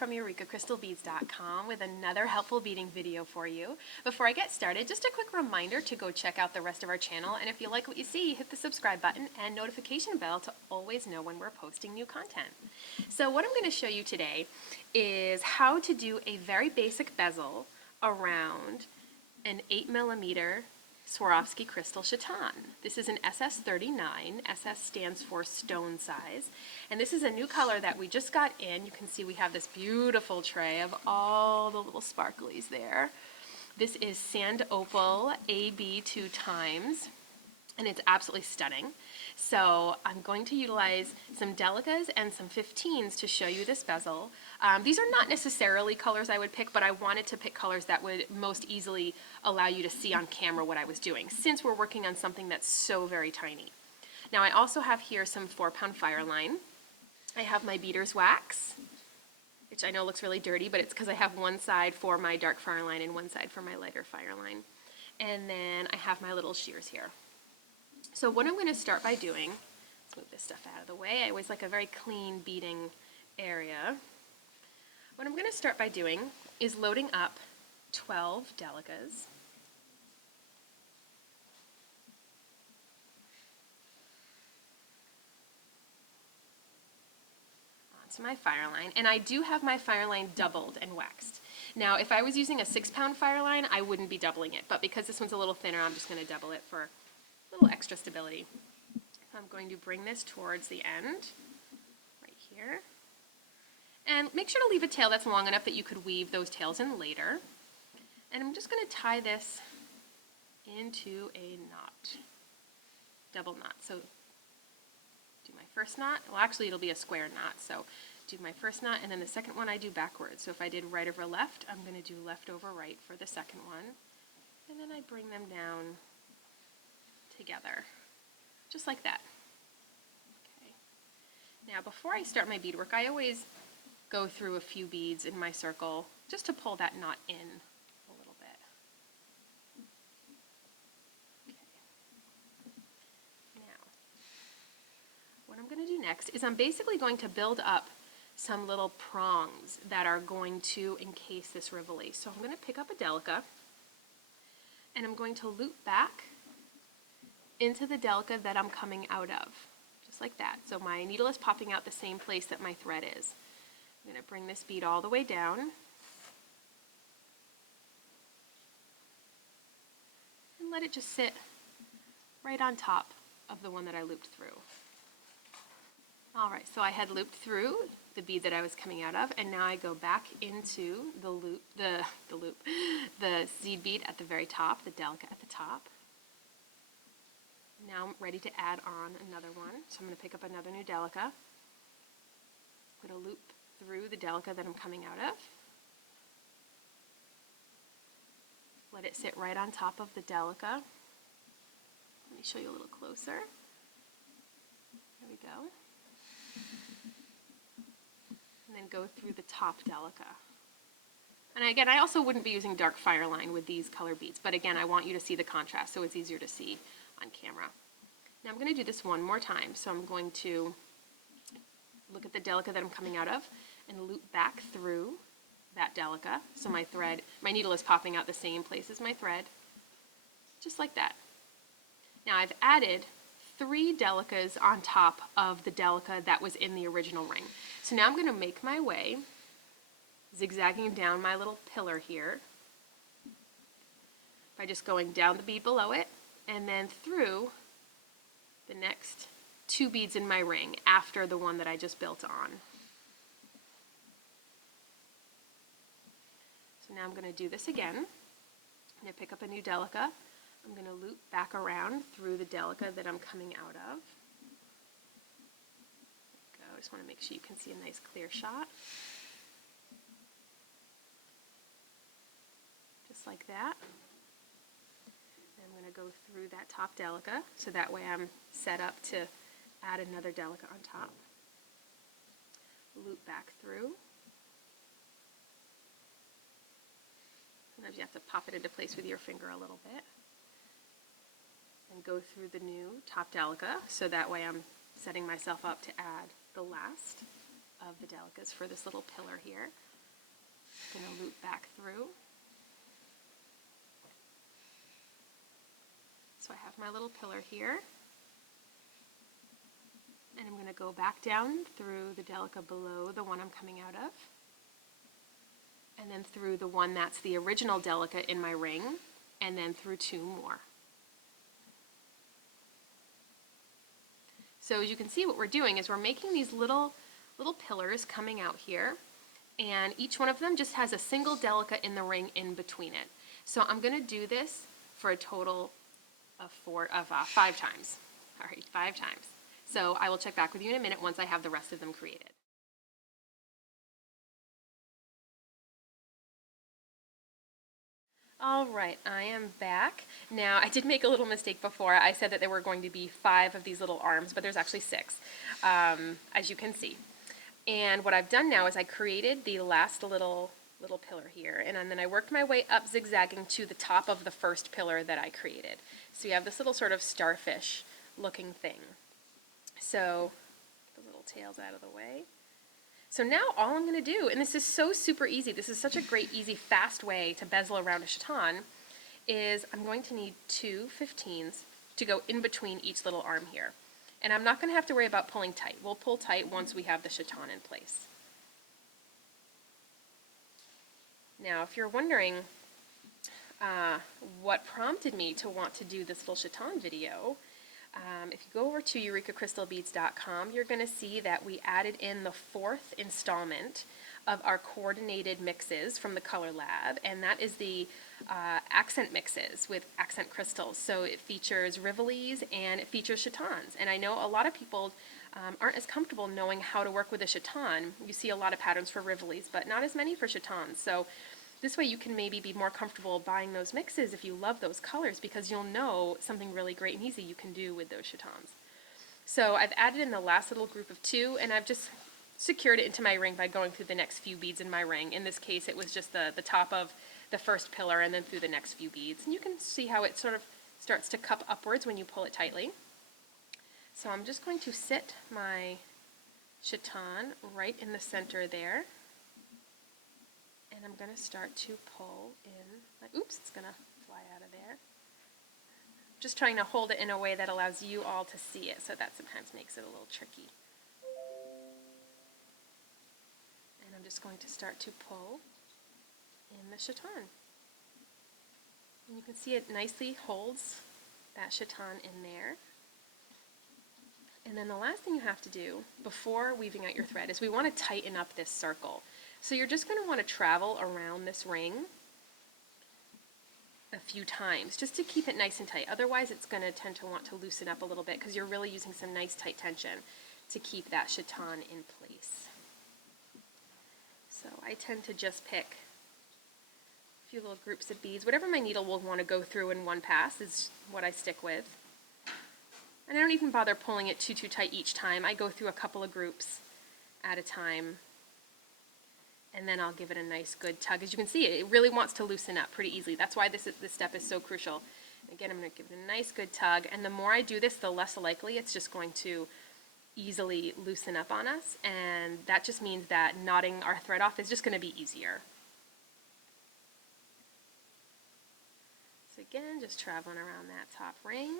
from EurekaCrystalBeads.com with another helpful beading video for you. Before I get started, just a quick reminder to go check out the rest of our channel, and if you like what you see, hit the subscribe button and notification bell to always know when we're posting new content. So what I'm going to show you today is how to do a very basic bezel around an 8mm Swarovski Crystal Chaton. This is an SS39. SS stands for stone size. And this is a new color that we just got in. You can see we have this beautiful tray of all the little sparklies there. This is Sand Opal AB 2 times, and it's absolutely stunning. So I'm going to utilize some Delicas and some 15s to show you this bezel. These are not necessarily colors I would pick, but I wanted to pick colors that would most easily allow you to see on camera what I was doing, since we're working on something that's so very tiny. Now I also have here some 4-pound Fireline. I have my Beeswax, which I know looks really dirty, but it's because I have one side for my dark Fireline and one side for my lighter Fireline. And then I have my little shears here. So what I'm going to start by doing, let's move this stuff out of the way. I always like a very clean beading area. What I'm going to start by doing is loading up 12 Delicas. Onto my Fireline, and I do have my Fireline doubled and waxed. Now if I was using a 6-pound Fireline, I wouldn't be doubling it, but because this one's a little thinner, I'm just going to double it for a little extra stability. So I'm going to bring this towards the end, right here. And make sure to leave a tail that's long enough that you could weave those tails in later. And I'm just going to tie this into a knot, double knot. So do my first knot. Well, actually it'll be a square knot. So do my first knot, and then the second one I do backwards. So if I did right over left, I'm going to do left over right for the second one. And then I bring them down together, just like that. Okay. Now before I start my beadwork, I always go through a few beads in my circle just to pull that knot in a little bit. Okay. Now, what I'm going to do next is I'm basically going to build up some little prongs that are going to encase this rivelet. So I'm going to pick up a Delica, and I'm going to loop back into the Delica that I'm coming out of, just like that. So my needle is popping out the same place that my thread is. I'm going to bring this bead all the way down, and let it just sit right on top of the one that I looped through. Alright, so I had looped through the bead that I was coming out of, and now I go back into the seed bead at the very top, the Delica at the top. Now I'm ready to add on another one, so I'm going to pick up another new Delica. I'm going to loop through the Delica that I'm coming out of. Let it sit right on top of the Delica. Let me show you a little closer. There we go. And then go through the top Delica. And again, I also wouldn't be using dark Fireline with these color beads, but again, I want you to see the contrast so it's easier to see on camera. Now I'm going to do this one more time, so I'm going to look at the Delica that I'm coming out of and loop back through that Delica, so my needle is popping out the same place as my thread, just like that. Now I've added 3 Delicas on top of the Delica that was in the original ring. So now I'm going to make my way, zigzagging down my little pillar here, by just going down the bead below it, and then through the next 2 beads in my ring after the one that I just built on. So now I'm going to do this again. I'm going to pick up a new Delica. I'm going to loop back around through the Delica that I'm coming out of. There we go. I just want to make sure you can see a nice clear shot. Just like that. I'm going to go through that top Delica, so that way I'm set up to add another Delica on top. Loop back through. Sometimes you have to pop it into place with your finger a little bit. And go through the new top Delica, so that way I'm setting myself up to add the last of the Delicas for this little pillar here. I'm going to loop back through. So I have my little pillar here. And I'm going to go back down through the Delica below the one I'm coming out of. And then through the one that's the original Delica in my ring. And then through 2 more. So as you can see, what we're doing is we're making these little pillars coming out here. And each one of them just has a single Delica in the ring in between it. So I'm going to do this for a total of 5 times. All right, 5 times. So I will check back with you in a minute once I have the rest of them created. All right, I am back. Now, I did make a little mistake before. I said that there were going to be 5 of these little arms, but there's actually 6, as you can see. And what I've done now is I created the last little pillar here, and then I worked my way up zigzagging to the top of the first pillar that I created. So you have this little sort of starfish looking thing. So the little tails out of the way. So now all I'm going to do, and this is so super easy, this is such a great, easy, fast way to bezel around a chaton, is I'm going to need 2 15s to go in between each little arm here. And I'm not going to have to worry about pulling tight. We'll pull tight once we have the chaton in place. Now, if you're wondering what prompted me to want to do this little chaton video, if you go over to EurekaCrystalBeads.com, you're going to see that we added in the 4th installment of our coordinated mixes from the Color Lab, and that is the accent mixes with accent crystals. So it features rivolis and it features chatons. And I know a lot of people aren't as comfortable knowing how to work with a chaton. You see a lot of patterns for rivolis, but not as many for chatons. So this way you can maybe be more comfortable buying those mixes if you love those colors, because you'll know something really great and easy you can do with those chatons. So I've added in the last little group of 2, and I've just secured it into my ring by going through the next few beads in my ring. In this case, it was just the top of the first pillar and then through the next few beads. And you can see how it sort of starts to cup upwards when you pull it tightly. So I'm just going to sit my chaton right in the center there. And I'm going to start to pull in. Oops, it's going to fly out of there. Just trying to hold it in a way that allows you all to see it, so that sometimes makes it a little tricky. And I'm just going to start to pull in the chaton. And you can see it nicely holds that chaton in there. And then the last thing you have to do before weaving out your thread is we want to tighten up this circle. So you're just going to want to travel around this ring a few times just to keep it nice and tight. Otherwise it's going to tend to want to loosen up a little bit because you're really using some nice tight tension to keep that chaton in place. So I tend to just pick a few little groups of beads. Whatever my needle will want to go through in one pass is what I stick with. And I don't even bother pulling it too tight each time. I go through a couple of groups at a time. And then I'll give it a nice good tug. As you can see, it really wants to loosen up pretty easily. That's why this step is so crucial. Again, I'm going to give it a nice good tug. And the more I do this, the less likely it's just going to easily loosen up on us. And that just means that knotting our thread off is just going to be easier. So again, just traveling around that top ring.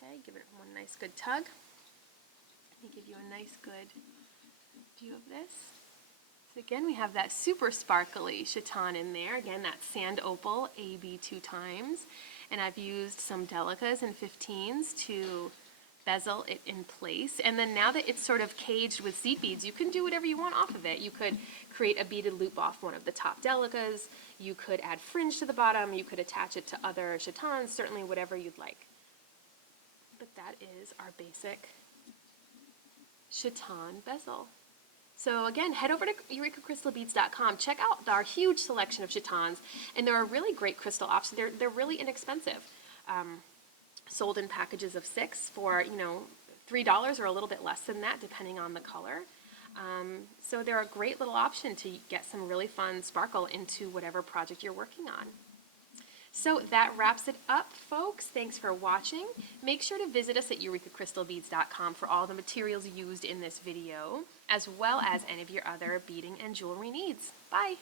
Okay, give it one nice good tug. Let me give you a nice good view of this. So again, we have that super sparkly chaton in there. Again, that sand opal AB 2 times. And I've used some Delicas and 15s to bezel it in place. And then now that it's sort of caged with seed beads, you can do whatever you want off of it. You could create a beaded loop off one of the top Delicas. You could add fringe to the bottom. You could attach it to other chatons, certainly whatever you'd like. But that is our basic chaton bezel. So again, head over to EurekaCrystalBeads.com. Check out our huge selection of chatons, and there are really great crystal options. They're really inexpensive. Sold in packages of 6 for $3 or a little bit less than that, depending on the color. So they're a great little option to get some really fun sparkle into whatever project you're working on. So that wraps it up, folks. Thanks for watching. Make sure to visit us at eurekacrystalbeads.com for all the materials used in this video, as well as any of your other beading and jewelry needs. Bye!